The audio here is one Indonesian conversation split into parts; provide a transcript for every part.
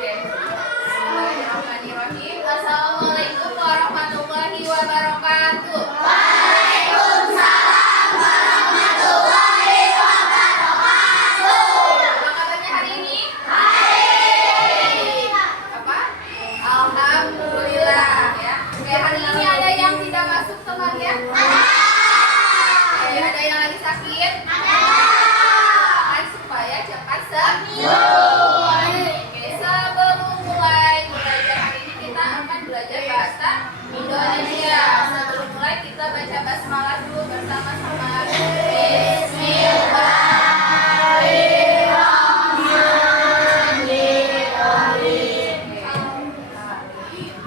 Oke. Bismillahirrahmanirrahim. Assalamualaikum warahmatullahi wabarakatuh. Waalaikumsalam warahmatullahi wabarakatuh. Apa kabarnya hari ini? Baik. Apa? Alhamdulillah ya. Oke, hari ini ada yang tidak masuk teman ya? Ada. Oke, ada yang lagi sakit? Ada. Kan supaya cepat sembuh. Oke, sebelum mulai belajar hari ini kita akan belajar bahasa Indonesia. Sebelum mulai kita baca basmalah dulu bersama-sama.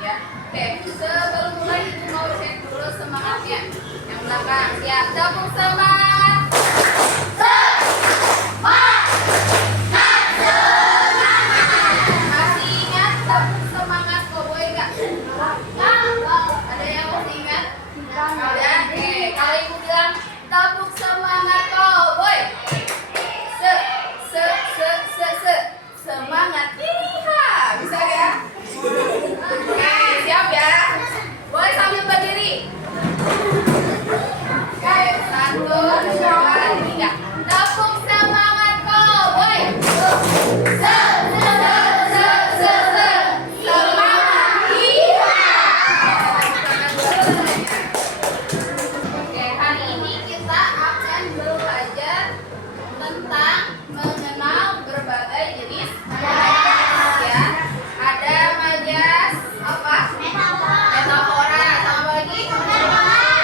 Ya. Oke, sebelum mulai ibu mau cek dulu semangatnya. Yang belakang siap, tepuk semangat. Masih ingat tepuk semangat Cowboy nggak? Ada yang masih ingat? Ada. Oke, kalau ibu bilang tepuk semangat Cowboy. Semangat. Iha, bisa ya? Oke, siap ya? Boleh sambil berdiri. Oke, 1, 2, 3. Tepuk semangat Cowboy. Semangat. Iha. Oke, hari ini kita akan belajar tentang mengenal berbagai jenis majas ya. Ada majas apa? Metafora, sama lagi?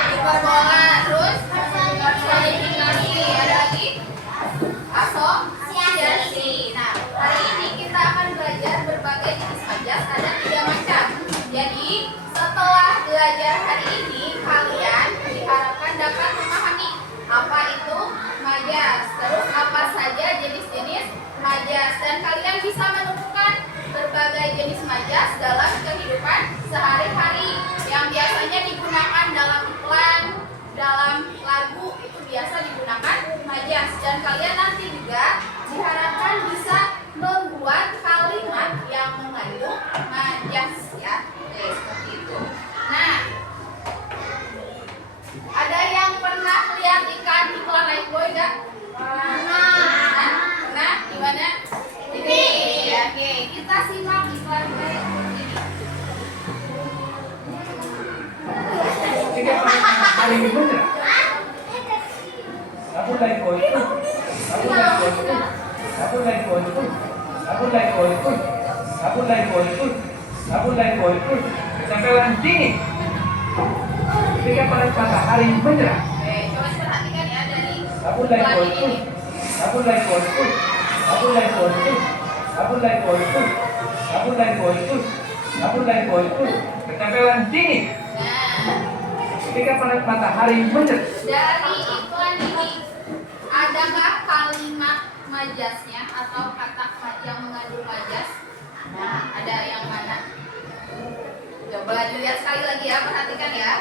Hiperbola, terus personifikasi, ada lagi? Asosiasi. Nah, hari ini kita akan belajar berbagai jenis majas, ada 3 macam. Jadi, setelah belajar hari ini, kalian diharapkan dapat memahami apa itu majas, terus apa saja jenis-jenis majas, dan kalian bisa menemukan berbagai jenis majas dalam kehidupan sehari-hari yang biasanya digunakan dalam iklan, dalam lagu, itu biasa digunakan majas, dan kalian nanti juga diharapkan bisa membuat kalimat yang mengandung majas ya. Oke, seperti itu. Nah, ada yang pernah lihat iklan Lifebuoy nggak? Pernah? Di mana? Ini. Ya, oke, kita simak iklan ini. Hari ini bener. Aku Lifebuoy itu. Aku Lifebuoy itu. Aku Lifebuoy itu. Aku Lifebuoy itu. Aku Lifebuoy itu. Aku Lifebuoy itu. Ketempelan dingin. Ketika panas matahari menyerah. Oke, coba perhatikan ya dari Aku iklan Lifebuoy itu. ini. Aku Lifebuoy itu. Aku Lifebuoy itu. Aku Lifebuoy itu. Aku Lifebuoy itu. Aku Lifebuoy itu. Ketempelan dingin. Nah, Ketika panas matahari menyerah. dari iklan ini, adakah kalimat majasnya atau kata yang mengandung majas? Nah, ada yang mana? Coba dilihat sekali lagi ya, perhatikan ya.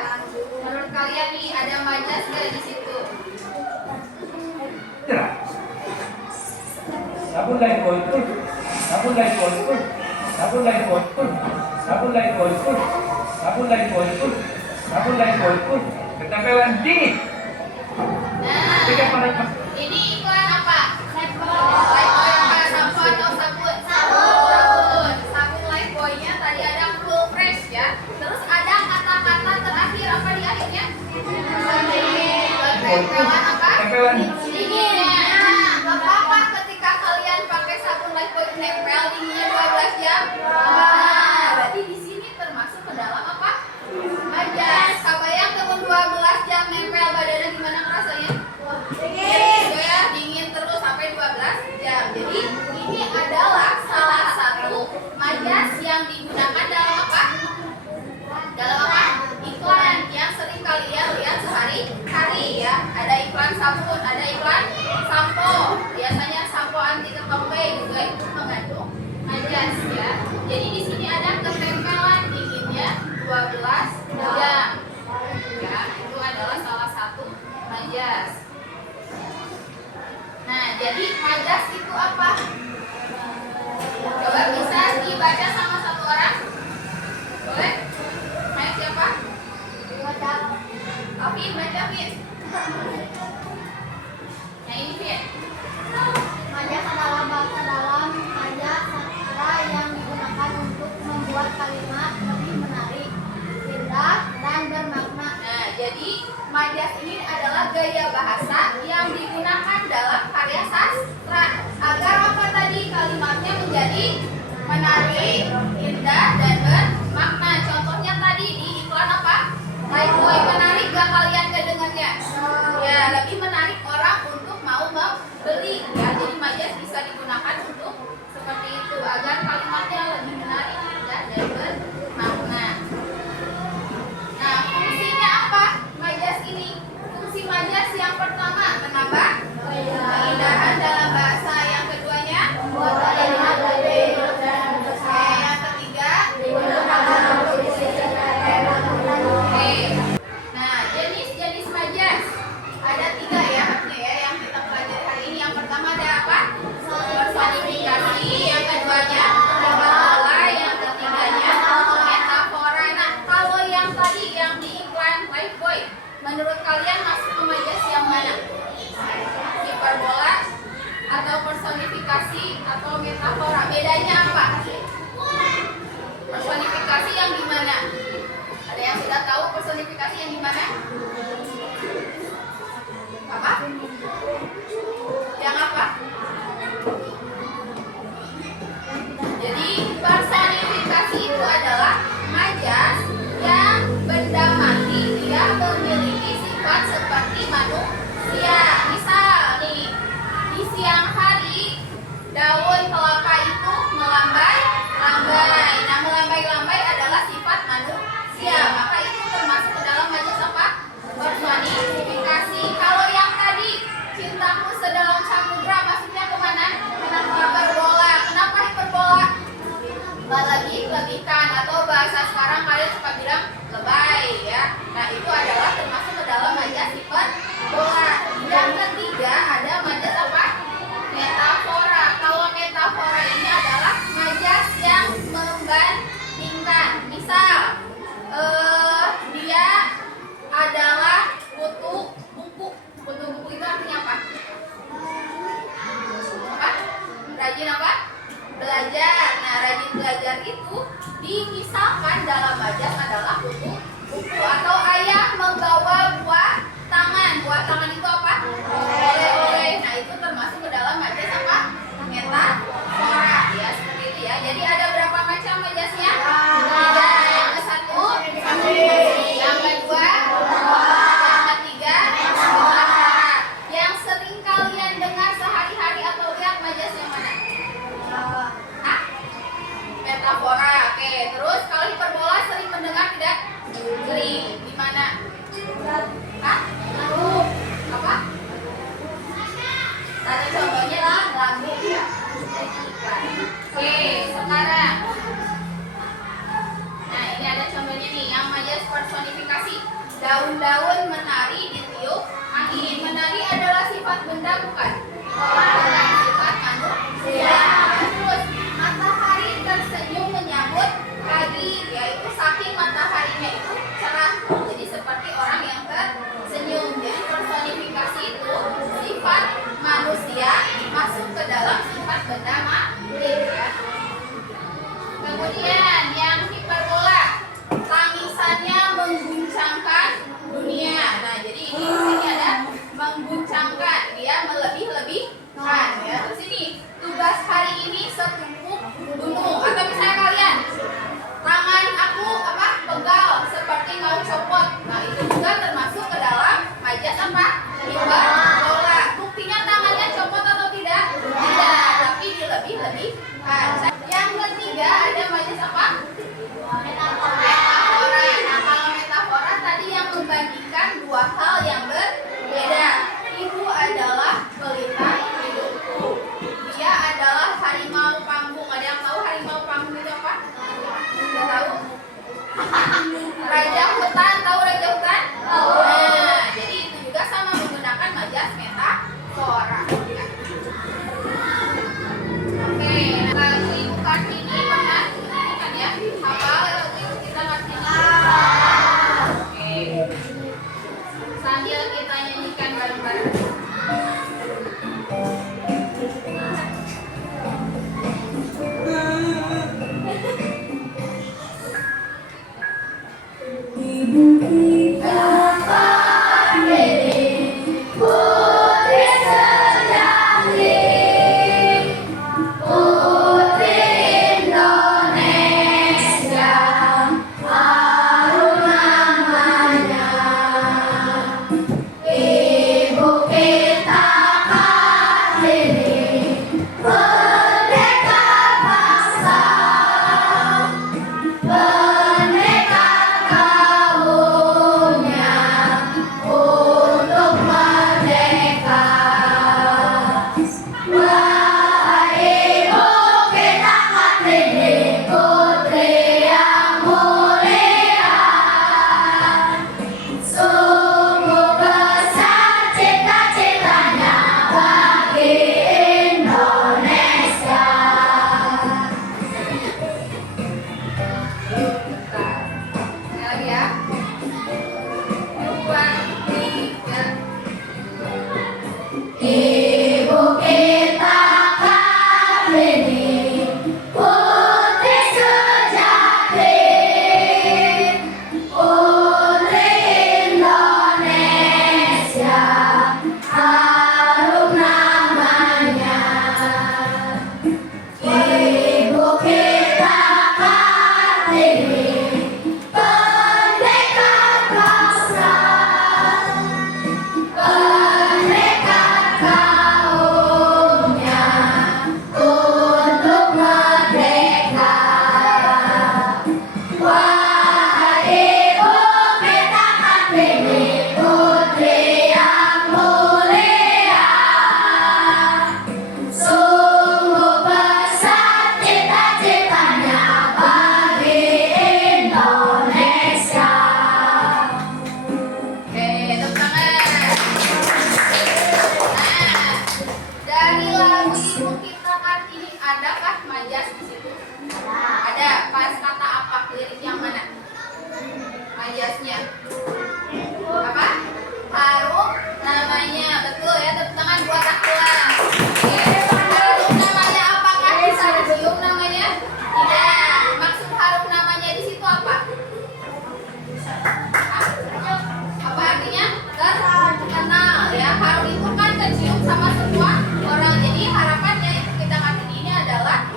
Menurut kalian nih, ada majas nggak di situ? Menyerah. Aku Lifebuoy itu. Aku Lifebuoy itu. Aku Lifebuoy itu. Aku Lifebuoy itu. Aku Lifebuoy itu. Aku Lifebuoy itu. Ketempelan dingin. Nah, Ketika panas ini iklan apa? Lifebuoy apa? Sampo atau sabun? Sabun. Sabun Lifebuoy-nya tadi ada Cool Fresh ya. Terus ada kata-kata terakhir apa di akhirnya? Ketempelan apa? Ketempelan Dingin. Nah, apa ketika kalian pakai sabun Lifebuoy nempel dinginnya 12 jam? Nah, berarti di sini termasuk ke dalam apa? Majas. Kebayang temen 12 jam nempel badannya gimana rasanya? Dingin. Ya, dingin terus sampai 12 jam. Jadi ini adalah salah satu majas yang digunakan dalam apa? Dalam apa? Iklan yang sering kalian lihat sehari-hari ya. Ada iklan sabun, ada iklan sampo. Biasanya sampo anti ketombe juga itu mengandung majas ya. Jadi di sini ada ketempelan dinginnya 12 jam. Ya, itu adalah salah satu majas. Nah, jadi majas itu apa? Coba Coba bisa dibaca sama satu orang? Boleh? Main siapa? Baca. Alvin, baca Vin. Nah ini Vin. Majas adalah bahasa dalam majas sastra yang digunakan untuk membuat kalimat lebih menarik, indah, dan bermakna. Nah, jadi majas ini adalah gaya bahasa yang digunakan dalam karya sastra agar apa tadi kalimatnya menjadi menarik, indah, dan bermakna. Contohnya tadi di iklan apa? Lifebuoy, menarik gak kalian kedengarnya? Ya, lebih menarik orang untuk mau membeli. Ya, jadi majas bisa digunakan untuk seperti itu agar kalimatnya lebih menarik, indah, dan bermakna. Nah, fungsinya apa majas ini? Fungsi majas yang pertama menambah keindahan dalam bahasa. Yang keduanya Membuat kalimat lebih hidup dan berkesan. yang ketiga Digunakan untuk disisir dan bermakna. oke. Nah, jenis-jenis majas ada 3 ya harusnya ya yang kita pelajari hari ini. Yang pertama ada apa? Personifikasi. Yang keduanya pola. Yang ketiganya metafora. Nah, kalau yang tadi yang di iklan Lifebuoy, menurut kalian masuk ke majas yang mana? Hiperbola atau personifikasi atau metafora? Bedanya apa? Personifikasi yang gimana? Ada yang sudah tahu personifikasi yang gimana? Apa? Yang apa? Jadi personifikasi itu adalah majas yang benda mati dia memiliki sifat seperti manusia. Misal nih, di siang hari daun kelapa itu melambai-lambai. Nah, melambai-lambai adalah sifat manusia. Maka itu termasuk ke dalam majas apa? Personifikasi. Kalau yang tadi cintaku sedalam samudra masuknya kemana? Hiperbola. Kenapa hiperbola? Lebih-lebihkan atau bahasa sekarang kalian suka bilang lebay ya. Nah, itu adalah termasuk ke dalam majas hiperbola. Yang ketiga ada majas apa? Metafora. Kalau metafora ini adalah majas yang membandingkan. Misal dia adalah kutu buku. Kutu buku itu artinya apa? Apa? Rajin apa? Belajar. Nah, rajin belajar itu dimisalkan dalam majas adalah kutu buku. Atau ayah membawa buah tangan. Buah tangan itu apa? Oleh-oleh. Nah, itu termasuk ke dalam majas apa? Metafora. Ya, seperti itu ya. Jadi ada berapa macam majasnya? 3. Yang ke satu, yang kedua, yang ketiga, metafora. Yang sering kalian dengar sehari-hari atau lihat majas yang mana? Hah? Metafora. Oke, terus kalau hiperbola sering mendengar tidak? Sering. Di mana? Hah? Apa? Ada contohnya di lagu ya. Oke, sekarang. Nah, ini ada contohnya nih yang majas personifikasi. Daun-daun menari ditiup angin. Menari adalah sifat benda bukan? Bukan sifat manusia. Terus matahari tersenyum menyambut pagi, yaitu saking mataharinya itu cerah. Jadi seperti orang yang tersenyum. Jadi personifikasi itu sifat manusia masuk ke dalam sifat benda mati ya. Kemudian yang hiperbola, tangisannya mengguncangkan dunia. Nah, jadi ini di sini ada mengguncangkan, dia melebih-lebihkan ya. Terus ini tugas hari ini setumpuk gunung. Atau misalnya kalian tangan aku apa? Pegal seperti mau copot. Nah, itu juga termasuk ke dalam majas apa? Hiperbola. Buktinya tangannya copot atau tidak? Tidak, tapi dilebih-lebihkan. Yang ketiga ada majas apa? Metafora. Nah, kalau metafora tadi yang membandingkan dua hal yang berbeda. Ibu adalah pelita hidupku. Dia adalah harimau panggung. Merdeka bangsa, merdeka kaumnya untuk merdeka. Wahai ibu kita Kartini, putri yang mulia, sungguh besar cita-citanya bagi Indonesia. Oke, tepuk tangan. Nah, dari lagu Ibu Kita Kartini, adakah majas di situ? Ada. Pas kata apa? Lirik yang mana? Majasnya. Apa? Harum namanya. Betul ya, tepuk tangan buat Akila. Oke. Harum namanya apakah bisa dicium namanya? Tidak. Maksud harum namanya di situ apa? Apa artinya? Terkenal ya. Harum itu kan kecium sama semua orang. Jadi harapannya Ibu Kita Kartini ini adalah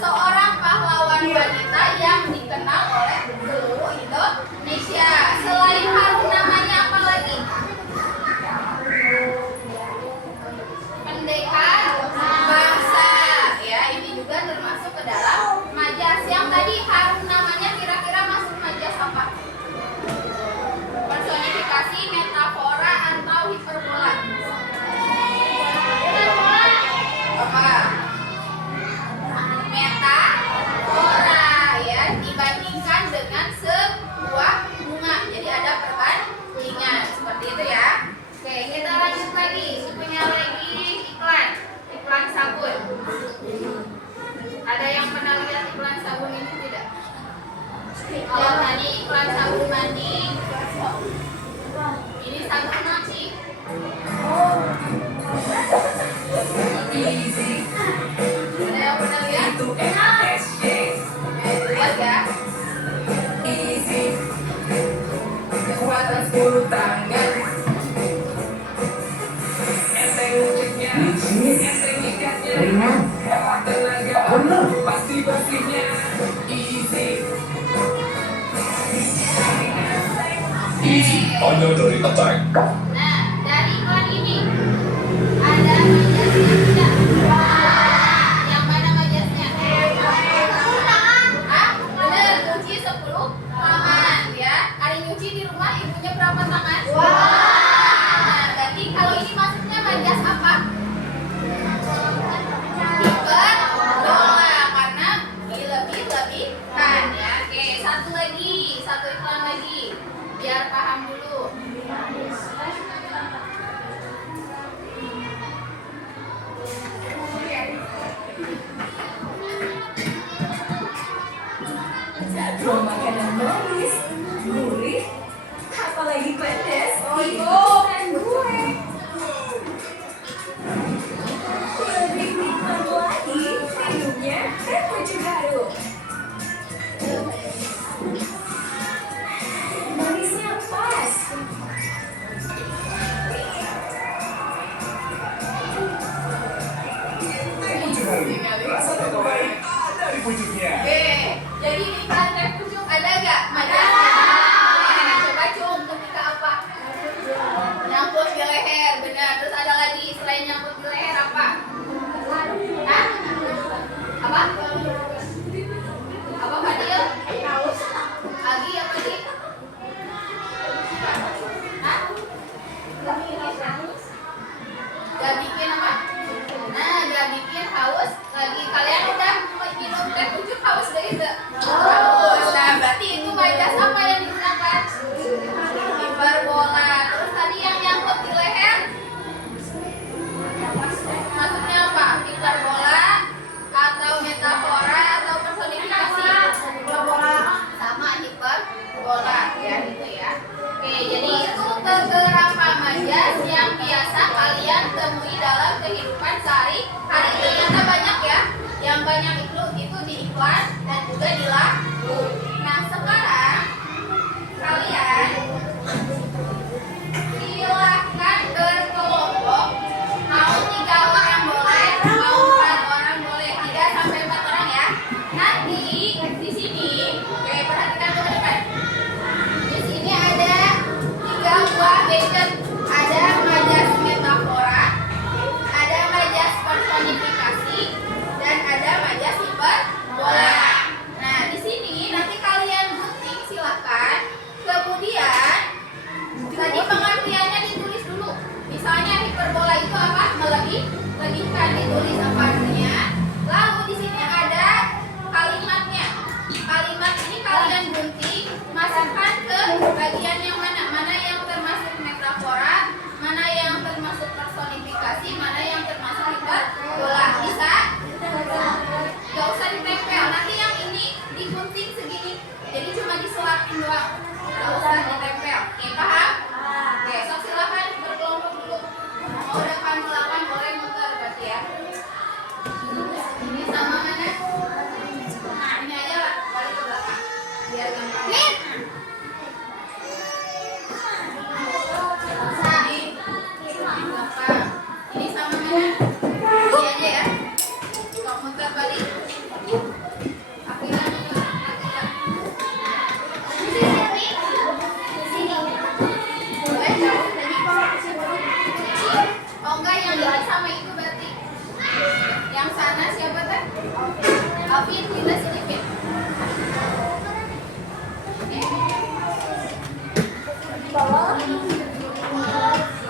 seorang pahlawan wanita yang dikenal oleh seluruh Indonesia. Selain harum namanya apa lagi? Pendekar bangsa. Ya, ini juga termasuk ke dalam majas. Yang tadi harum namanya kira-kira masuk majas apa? Personifikasi, metafora, atau hiperbola? Apa? Metafora ya, dibandingkan dengan sebuah bunga. Jadi ada perbandingan seperti itu ya. Oke, kita lanjut lagi. Punya lagi iklan sabun. Ada yang pernah lihat iklan sabun ini tidak? Yang tadi iklan sabun mandi. Ini sabun cuci. Ada yang pernah lihat? Lihat ya. Kekuatan 10 tangan. Enteng wujudnya, enteng ikatnya, hemat tenaga, pasti bersihnya. Easy under the attack. Nah, dari iklan ini ada majasnya tidak? Yang mana majasnya? Ah, bener, kunci 10 tangan ya. Hari nyuci di rumah ibunya berapa tangan? Nah, berarti kalau ini maksudnya majas apa? Hiperbola, karena dilebih-lebihkan ya. Oke, satu iklan lagi. Biar paham dulu. Jadwal makanan manis, gurih, apalagi pedas, itu dan gue. Lebih nikmat lagi, minumnya teh pucuk harum. Manisnya pas. Pucuk harum, rasa terbaik ada di pucuknya. Jadi di teh pucuk ada nggak majasnya? Coba cium ketika apa? Nyangkut di leher, benar. Terus ada lagi selain nyangkut di leher apa? Hah? Apa? Apa Fadil? Agi apa lagi? Hah? Gak bikin apa? Nah, gak bikin haus lagi. Kalian udah minum teh pucuk haus deh itu? Haus. Nah, berarti itu majas apa yang digunakan? Hiperbola. Terus tadi yang nyangkut di leher? Maksudnya apa? Hiperbola atau metafora atau personifikasi? Sama hiperbola ya, gitu ya. Oke, jadi itu beberapa majas yang biasa kalian temui dalam kehidupan sehari-hari. Ternyata banyak ya. Yang banyak itu di iklan dan juga di lagu. Nah, sekarang kalian silahkan berkelompok. Mau 3 orang boleh, mau 4 orang boleh, 3 sampai 4 orang ya. Nanti di sini, oke, bagian yang mana? Mana yang termasuk metafora? Mana yang termasuk personifikasi? Mana yang termasuk hiperbola? Bisa? Gak usah ditempel. Nanti yang ini digunting segini. Jadi cuma diselapin doang. Gak usah ditempel. Oke, paham? Oke, sok silakan berkelompok dulu. Mau depan belakang boleh muter berarti ya. Ini sama mana? Nah, ini aja lah. Balik ke belakang. Biar gampang. Ini sama mana? Ini aja ya. Sok muter balik. Akhirnya boleh jauh tadi. Oh enggak, yang ini sama itu berarti. Yang sana siapa teh? Alvin, kita sini Vin.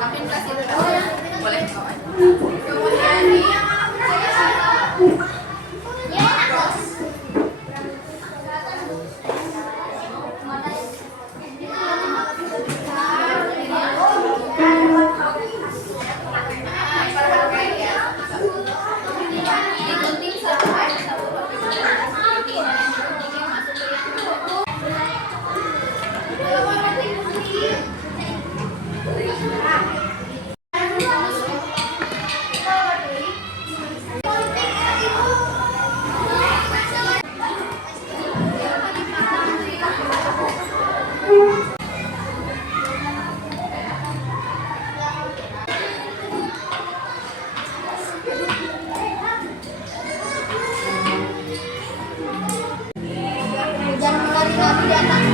Alvin kasih dulu. Boleh kawan. Kemudian nih. Jangan lari-lari di atas.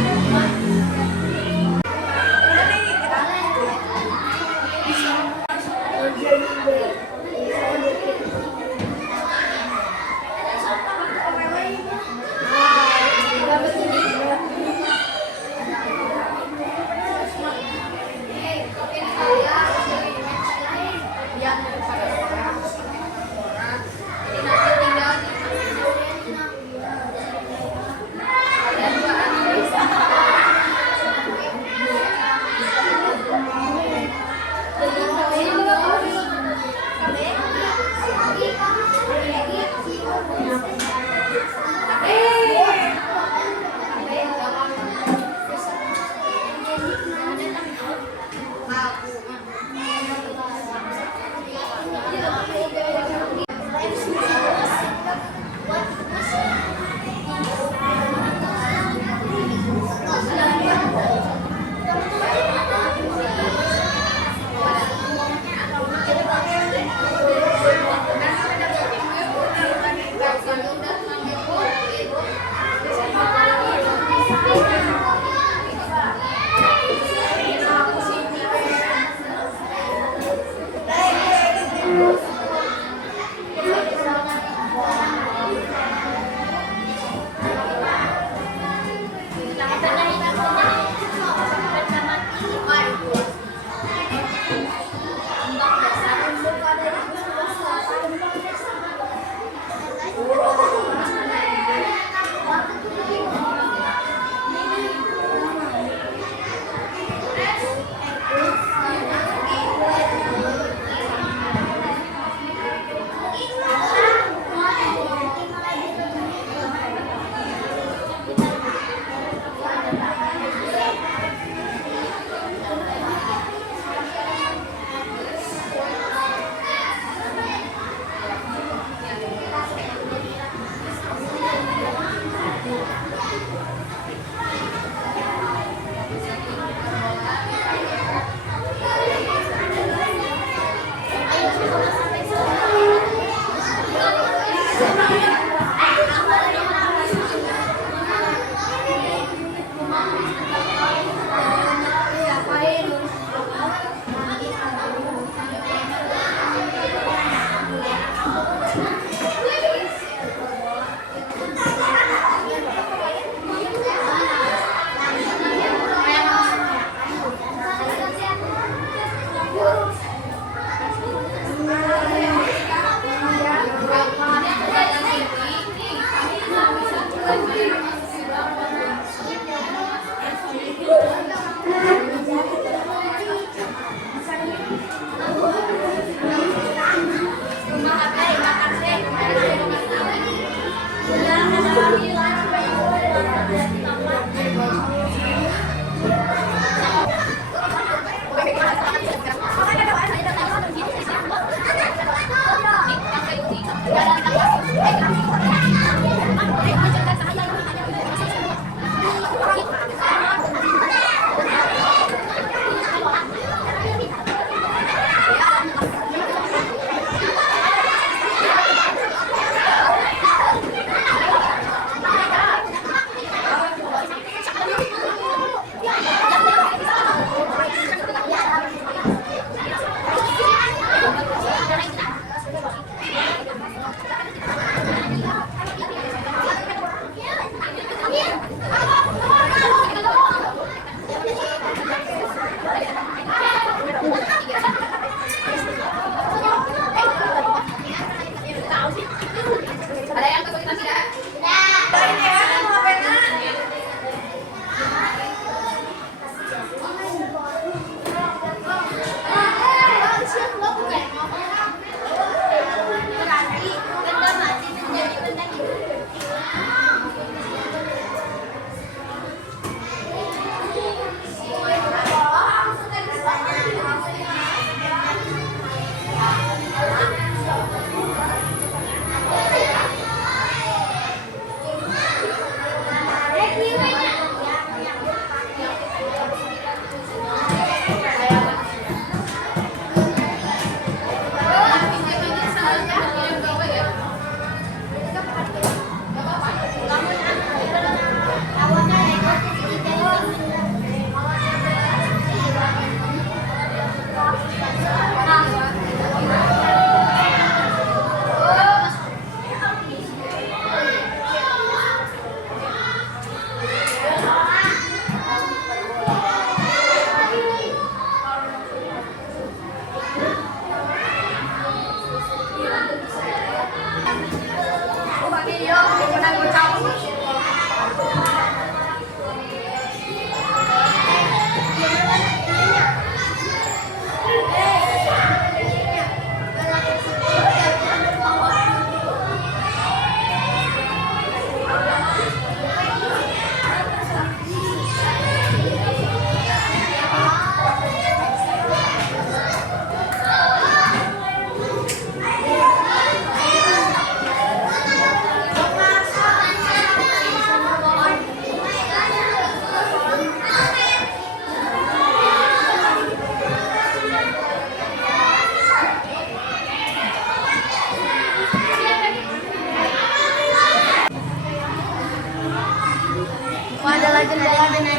adalah jendela dengan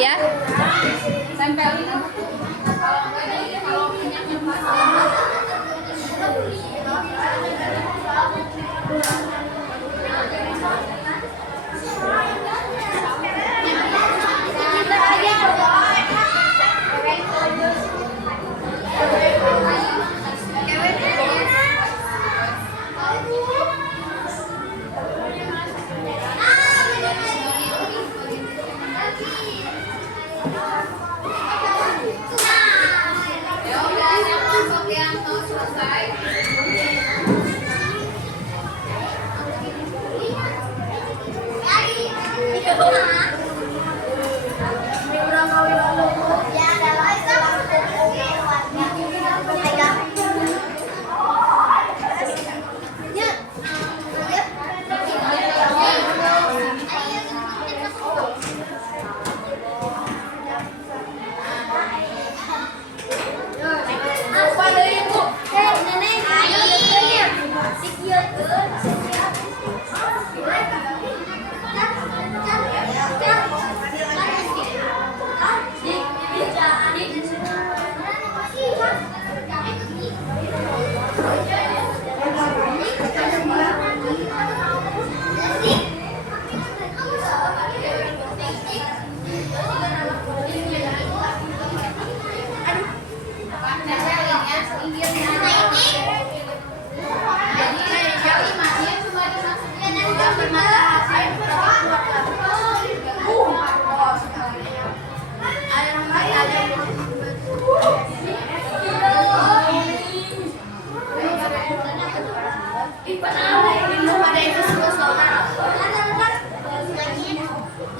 Ya, tempelin. Kalau enggak nih, kalau minyaknya pasang. Ya udah, yang masuk yang mau selesai.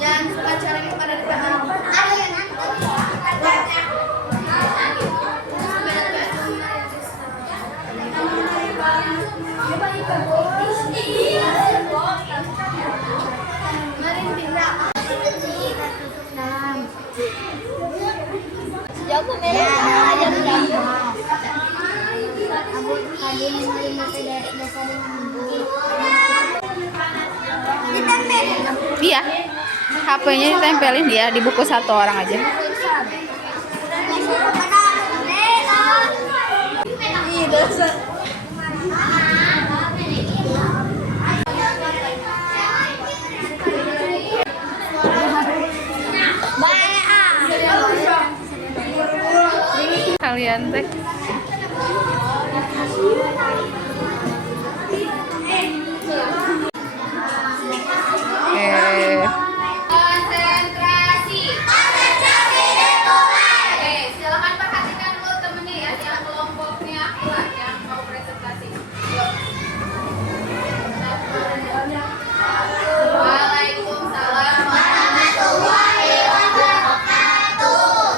Jangan suka caranya pada di depan. Jago merah aja berapa? Abu tadi menerima tidak dasar Iya, HP-nya ditempelin dia di buku satu orang aja. Ih, dasar. Kalian teh. Konsentrasi. Oke, silakan perhatikan dulu temennya ya, yang kelompoknya lah yang mau presentasi. Yuk. Waalaikumsalam warahmatullahi wabarakatuh.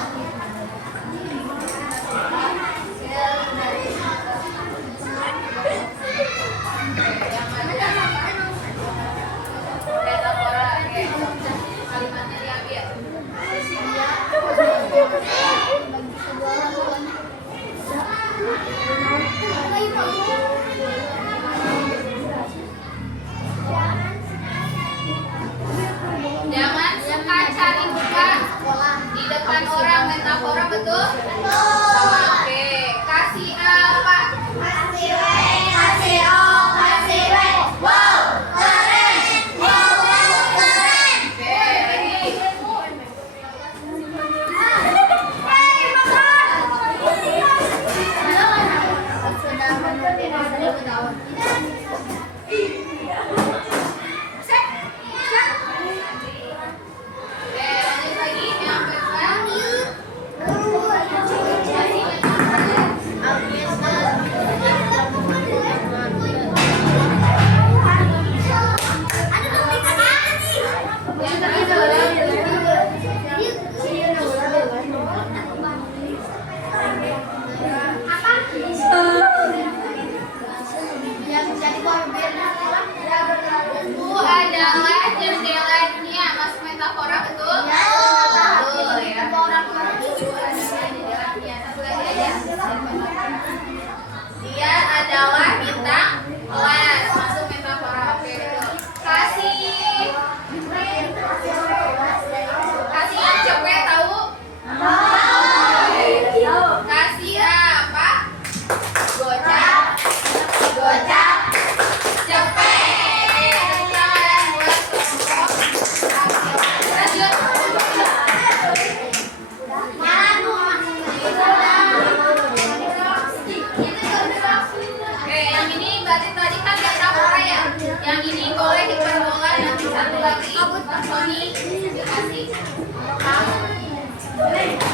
lagi Pak Sony dikasih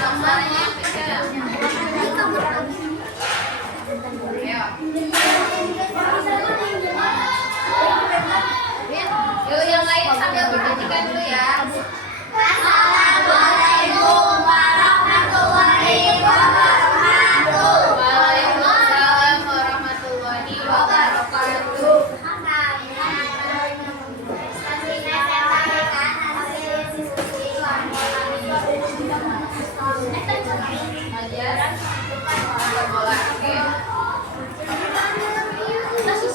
namanya picture. Ayo. Yuk yang lain sambil perhatikan dulu ya. Assalamualaikum warahmatullahi wabarakatuh. Waalaikumsalam warahmatullahi wabarakatuh. Ajar bola. Oke.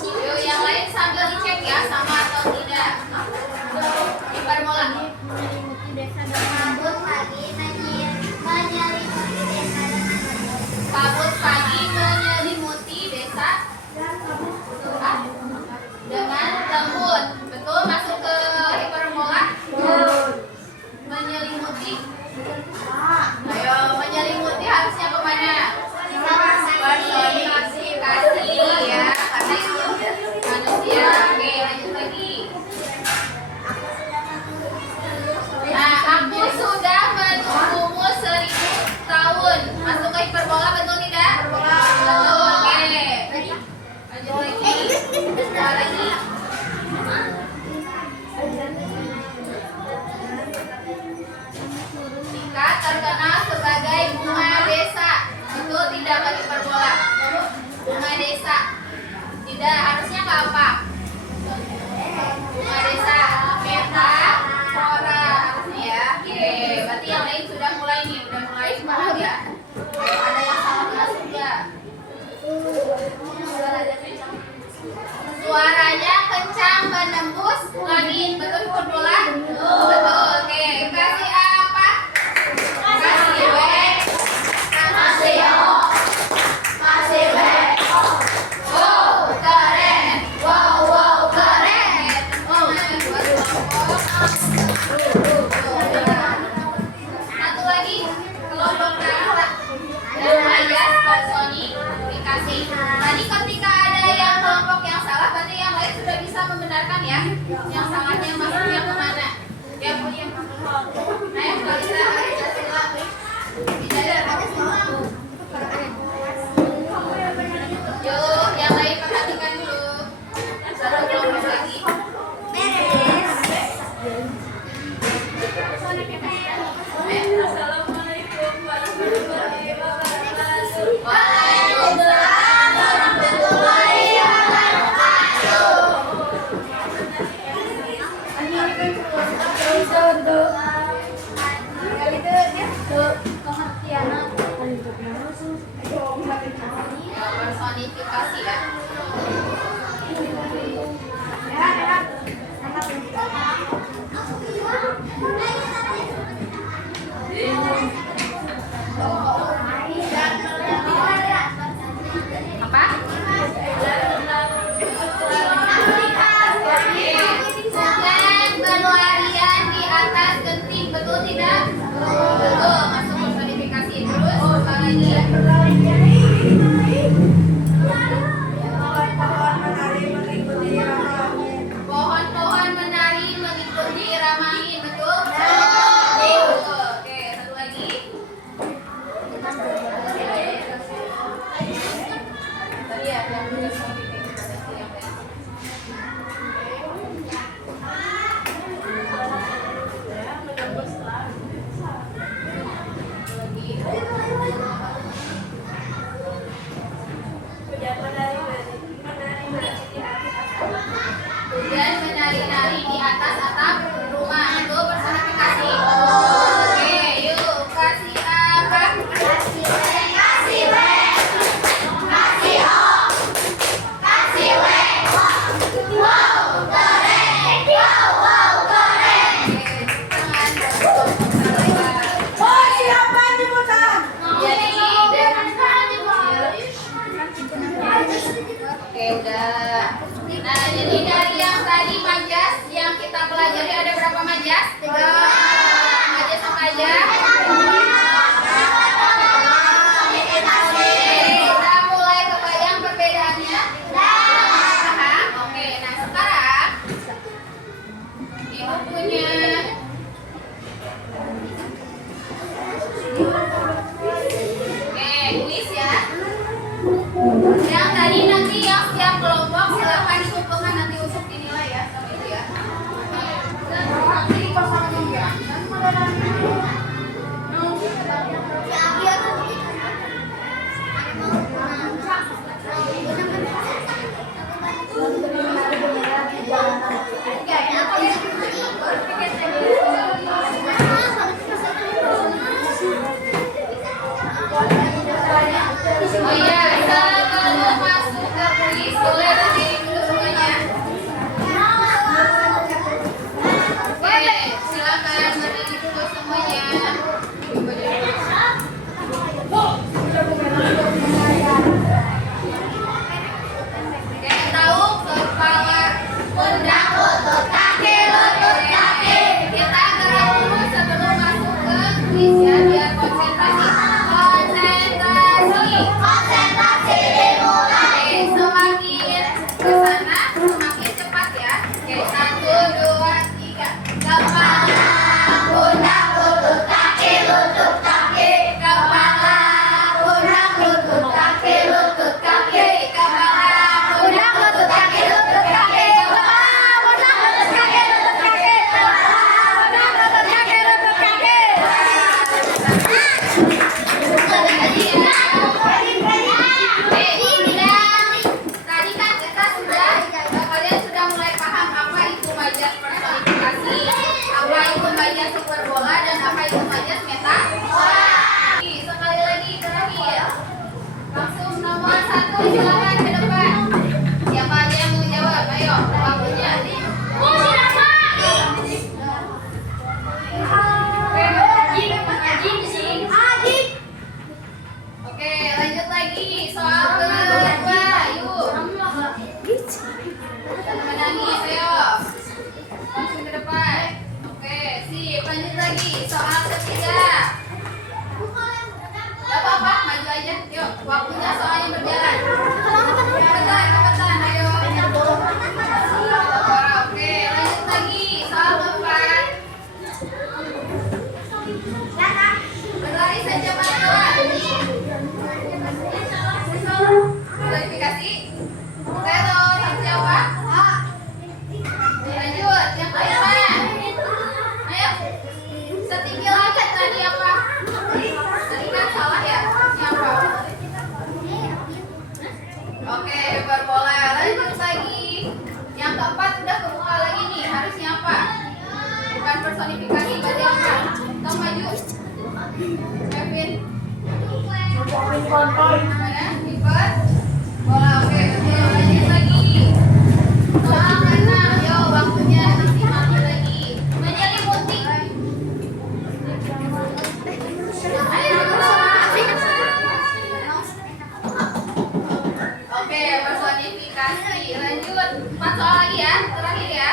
Yuk yang lain sambil dicek ya sama atau tidak. Hiperbola. Kabut pagi menyelimuti desa dengan lembut. Betul, masuk ke hiperbola. Menyelimuti. Ayo, menyelimuti harusnya kemana? Personifikasi ya, karena itu manusia. Oke, lanjut lagi. Nah, aku sudah menunggumu 1000 tahun. Masuk ke hiperbola, betul tidak? Betul, oke. Lanjut lagi. Dua lagi. Tika terkenal sebagai bunga desa. Betul tidak ke hiperbola? Bunga desa. Tidak, harusnya ke apa? Bunga desa. Metafora harusnya ya. Oke, berarti yang lain sudah mulai nih, udah mulai semangat ya. Ada yang salah kelas juga. Suaranya kencang menembus langit. Betul hiperbola? Betul. Oke, kasih apa? Kasih W. Kasih O. Kasih W. Wow, keren. Wow, keren. Satu lagi, kelompok Nara dan Ayas personifikasi. Tadi ketika ada yang kelompok yang salah, berarti yang lain sudah bisa membenarkan ya. Yang salahnya maksudnya kemana? Ya, punya. Nah, yang bisa yuk, yang lain perhatikan dulu. Satu kelompok lagi. Assalamualaikum warahmatullahi wabarakatuh. Waalaikumsalam warahmatullahi wabarakatuh. Ya, personifikasi ya. Apa? Bukan berlarian di atas genting, betul tidak? Betul, masuk personifikasi. Terus apa lagi? Waktunya. Oke, kuis ya. Yang tadi nanti yang setiap kelompok silakan kumpulkan nanti untuk dinilai ya sama itu ya. Jadi pasangan ya. Oh iya, sebelum masuk ke kuis boleh berdiri dulu semuanya. Oke, silakan berdiri dulu semuanya. Oke, tahu kepala, pundak, lutut, kaki, lutut, kaki. Kita gerak dulu sebelum masuk ke kuis ya, biar konsentrasi. Konsentrasi dimulai. Semakin ke sana semakin cepat ya. Oke, 1, 2, 3. Kepala, pundak, lutut, kaki, lutut, kaki. Kepala, pundak, lutut, kaki, lutut, kaki. Kepala, pundak, lutut, kaki, lutut, kaki. Kepala, pundak, lutut, kaki, lutut, kaki. Kepala, pundak, lutut, kaki, lutut, kaki. Tadi kan kita kalian sudah mulai paham apa itu majas personifikasi, apa itu majas superbola, dan apa itu majas metabola. Sekali lagi terakhir, langsung nomor 1 silakan ke depan. Siapa aja yang mau jawab? Ayo, waktunya. Oke, lanjut lagi. Soal kedua, yuk. Jangan menangis, ayo. Langsung ke depan. Oke, sip. Lanjut lagi. Soal ketiga. Gak apa-apa, maju aja. Yuk, waktunya soalnya berjalan. Kebetulan, ayo. Oke, lanjut lagi. Soal keempat. Berlari saja pelan-pelan. Kualifikasi. Selo, yang siapa? Lanjut, yang kelima. Ayo. Setinggi lagi tadi apa? Tadi kan salah ya? Ini apa? Oke, hiperbola. Lanjut lagi. Yang keempat udah kebuka lagi nih. Harusnya apa? Bukan personifikasi, berarti apa? Kita maju. Kevin. Mana? Hiper. Bola, oke. Betul. Lanjut lagi. Soal keenam. Yo, waktunya disimami lagi. Menyelimuti. Ayo, oke, personifikasi. Lanjut. 4 soal lagi ya. Terakhir ya.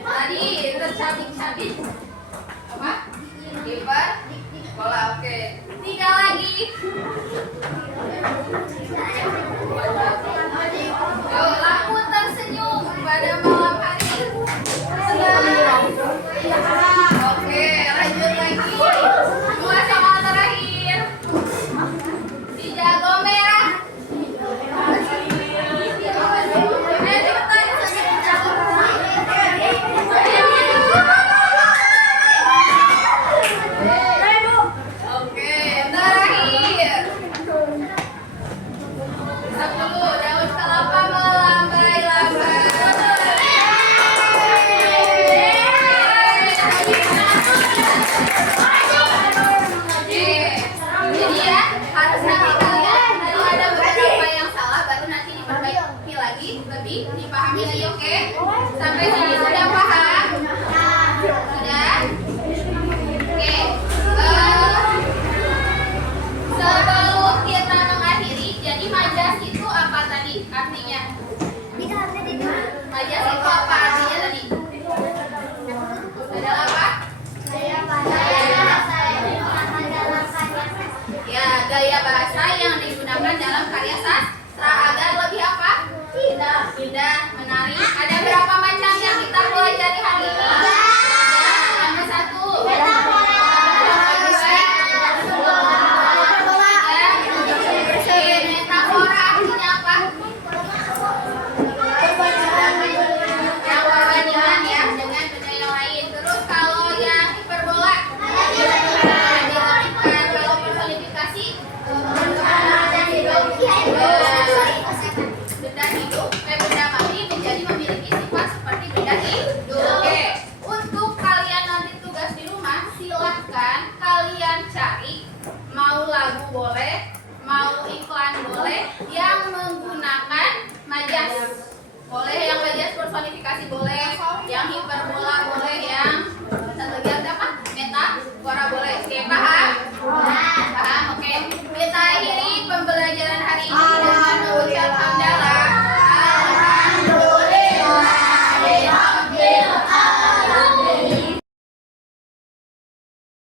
Tadi tercabik-cabik. Apa? Hiper. Bola, oke. 3 lagi.